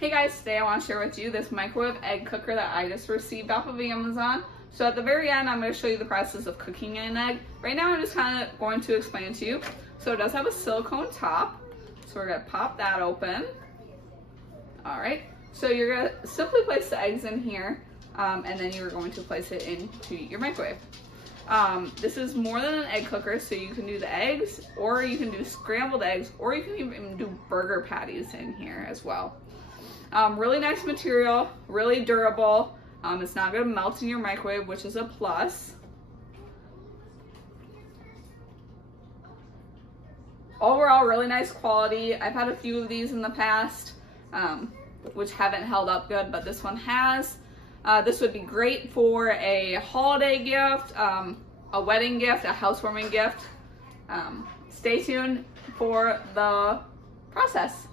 Hey guys, today I want to share with you this microwave egg cooker that I just received off of Amazon. So at the very end, I'm going to show you the process of cooking an egg. Right now, I'm just kind of going to explain it to you. So it does have a silicone top. So we're going to pop that open. All right. So you're going to simply place the eggs in here, and then you're going to place it into your microwave. This is more than an egg cooker, so you can do the eggs, or you can do scrambled eggs, or you can even do burger patties in here as well. Really nice material, really durable. It's not going to melt in your microwave, which is a plus. Overall, really nice quality. I've had a few of these in the past, which haven't held up good, but this one has. This would be great for a holiday gift, a wedding gift, a housewarming gift. Stay tuned for the process.